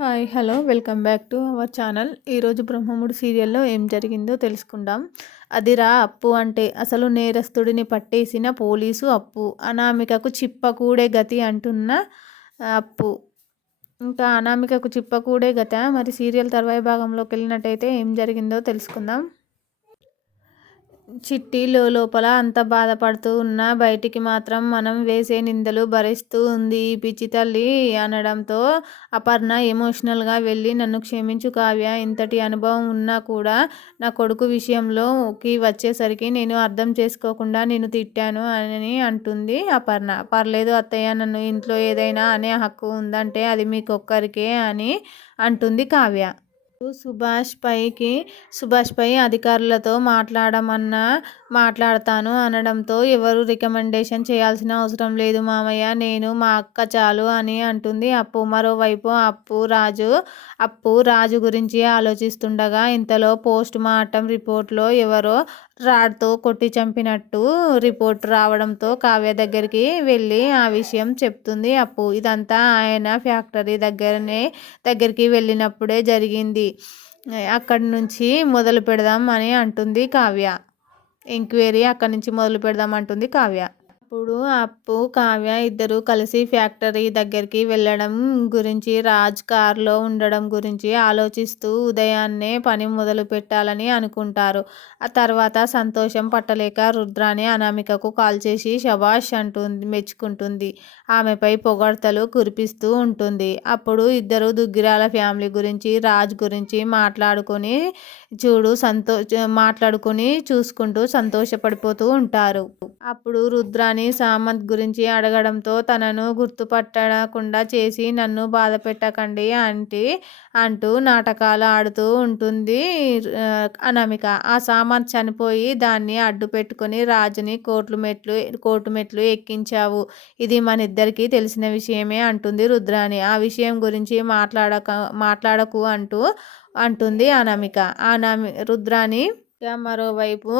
Hi hello welcome back to our channel. ఈరోజు బ్రహ్మముడు సీరియల్లో ఏం జరిగిందో తెలుసుకుందాం. అదిరా అప్పు అంటే అసలు నేరస్తుడిని పట్టేసిన పోలీసు అప్పు అనామికకు చిప్పకూడే గతి అంటున్న అప్పు. ఇంకా అనామికకు చిప్పకూడే గత మరి సీరియల్ తర్వాయి భాగంలోకి వెళ్ళినట్టయితే ఏం జరిగిందో తెలుసుకుందాం. చిట్టీలో లోపల అంత బాధపడుతూ ఉన్నా బయటికి మాత్రం మనం వేసే నిందలు భరిస్తూ ఉంది. ఈ పిచ్చి తల్లి అనడంతో అపర్ణ ఎమోషనల్గా వెళ్ళి నన్ను క్షమించు కావ్య ఇంతటి అనుభవం ఉన్నా కూడా నా కొడుకు విషయంలోకి వచ్చేసరికి నేను అర్థం చేసుకోకుండా నేను తిట్టాను అని అంటుంది అపర్ణ. పర్లేదు అత్తయ్య నన్ను ఇంట్లో ఏదైనా అనే హక్కు ఉందంటే అది మీకొక్కరికే అని అంటుంది కావ్య. సుభాష్ పైకి సుభాష్ పై అధికారులతో మాట్లాడమన్నా మాట్లాడతాను అనడంతో ఎవరు రికమెండేషన్ చేయాల్సిన అవసరం లేదు మామయ్య నేను మా అక్క చాలు అని అంటుంది అప్పు. మరోవైపు అప్పు రాజు అప్పు రాజు గురించి ఆలోచిస్తుండగా ఇంతలో పోస్ట్ మార్టం రిపోర్ట్లో ఎవరో రాడ్తో కొట్టి చంపినట్టు రిపోర్ట్ రావడంతో కావ్య దగ్గరికి వెళ్ళి ఆ విషయం చెప్తుంది. అప్పు ఇదంతా ఆయన ఫ్యాక్టరీ దగ్గరనే దగ్గరికి వెళ్ళినప్పుడే జరిగింది. అక్కడి నుంచి మొదలు పెడదాం అని అంటుంది కావ్య. ఎంక్వైరీ అక్కడి నుంచి మొదలు పెడదాం అంటుంది కావ్య. అప్పుడు అప్పు కావ్య ఇద్దరు కలిసి ఫ్యాక్టరీ దగ్గరికి వెళ్ళడం గురించి రాజ్ కార్లో ఉండడం గురించి ఆలోచిస్తూ ఉదయాన్నే పని మొదలు పెట్టాలని అనుకుంటారు. ఆ తర్వాత సంతోషం పట్టలేక రుద్రాని అనామికకు కాల్ చేసి శబాష్ అంటుంది మెచ్చుకుంటుంది. ఆమెపై పొగడ్తలు కురిపిస్తూ ఉంటుంది. అప్పుడు ఇద్దరు దుగ్గిరాల ఫ్యామిలీ గురించి రాజ్ గురించి మాట్లాడుకొని చూడు సంతో మాట్లాడుకొని చూసుకుంటూ సంతోషపడిపోతూ ఉంటారు. అప్పుడు రుద్రాని సామంత్ గురించి అడగడంతో తనను గుర్తుపట్టకుండా చేసి నన్ను బాధ పెట్టకండి అంటే అంటూ నాటకాలు ఆడుతూ ఉంటుంది అనామిక. ఆ సామంత్ చనిపోయి దాన్ని అడ్డు పెట్టుకుని రాజుని కోట్లు మెట్లు కోటు మెట్లు ఎక్కించావు. ఇది మన ఇద్దరికీ తెలిసిన విషయమే అంటుంది రుద్రాని. ఆ విషయం గురించి మాట్లాడక మాట్లాడకు అంటూ అంటుంది అనామిక. అనామి రుద్రాని మరోవైపు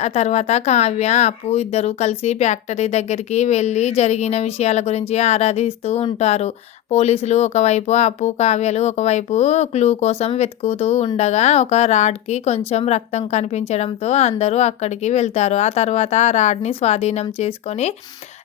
ఆ తర్వాత కావ్య అప్పు ఇద్దరు కలిసి ఫ్యాక్టరీ దగ్గరికి వెళ్ళి జరిగిన విషయాల గురించి ఆరాధిస్తూ ఉంటారు. పోలీసులు ఒకవైపు అప్పు కావ్యలు ఒకవైపు క్లూ కోసం వెతుకుతూ ఉండగా ఒక రాడ్కి కొంచెం రక్తం కనిపించడంతో అందరూ అక్కడికి వెళ్తారు. ఆ తర్వాత ఆ రాడ్ని స్వాధీనం చేసుకొని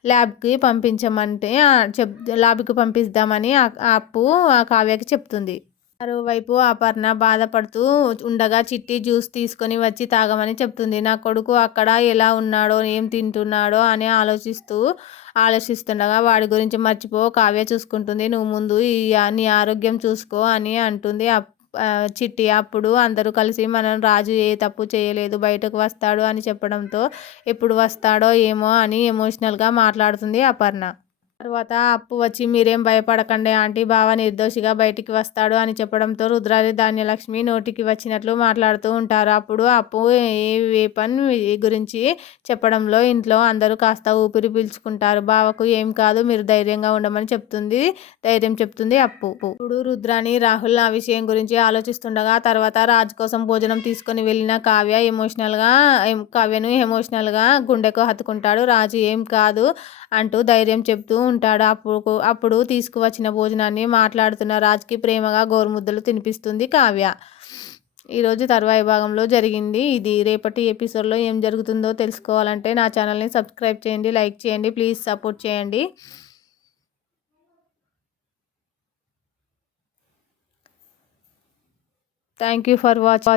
ల్యాబ్కి పంపించమంటే చెప్ ల్యాబ్కి పంపిస్తామని అప్పు కావ్యకి చెప్తుంది. మరోవైపు అపర్ణ బాధపడుతూ ఉండగా చిట్టి జ్యూస్ తీసుకొని వచ్చి తాగమని చెప్తుంది. నా కొడుకు అక్కడ ఎలా ఉన్నాడో ఏం తింటున్నాడో అని ఆలోచిస్తూ ఆలోచిస్తుండగా వాడి గురించి మర్చిపో కావ్య చూసుకుంటుంది. నువ్వు ముందు నీ ఆరోగ్యం చూసుకో అని అంటుంది. చిట్టి అప్పుడు అందరూ కలిసి మనం రాజు ఏ తప్పు చేయలేదు బయటకు వస్తాడు అని చెప్పడంతో ఎప్పుడు వస్తాడో ఏమో అని ఎమోషనల్గా మాట్లాడుతుంది అపర్ణ. తర్వాత అప్పు వచ్చి మీరేం భయపడకండి. ఆంటీ బావ నిర్దోషిగా బయటికి వస్తాడు అని చెప్పడంతో రుద్రాది ధాన్యలక్ష్మి నోటికి వచ్చినట్లు మాట్లాడుతూ ఉంటారు. అప్పుడు అప్పు ఏ వేపన్ గురించి చెప్పడంలో ఇంట్లో అందరూ కాస్త ఊపిరి పీల్చుకుంటారు. బావకు ఏం కాదు మీరు ధైర్యంగా ఉండమని చెప్తుంది ధైర్యం చెప్తుంది అప్పు. ఇప్పుడు రుద్రాని రాహుల్ ఆ విషయం గురించి ఆలోచిస్తుండగా తర్వాత రాజు కోసం భోజనం తీసుకొని వెళ్ళిన కావ్య ఎమోషనల్గా కావ్యను ఎమోషనల్గా గుండెకు హత్తుకుంటాడు. రాజు ఏం కాదు అంటూ ధైర్యం చెప్తూ ఉంటాడు. అప్పుడు అప్పుడు తీసుకువచ్చిన భోజనాన్ని మాట్లాడుతున్న రాజ్కి ప్రేమగా గోరుముద్దలు తినిపిస్తుంది కావ్య. ఈరోజు తర్వాయి భాగంలో జరిగింది ఇది. రేపటి ఎపిసోడ్లో ఏం జరుగుతుందో తెలుసుకోవాలంటే నా ఛానల్ని సబ్స్క్రైబ్ చేయండి లైక్ చేయండి ప్లీజ్ సపోర్ట్ చేయండి. Thank you for watch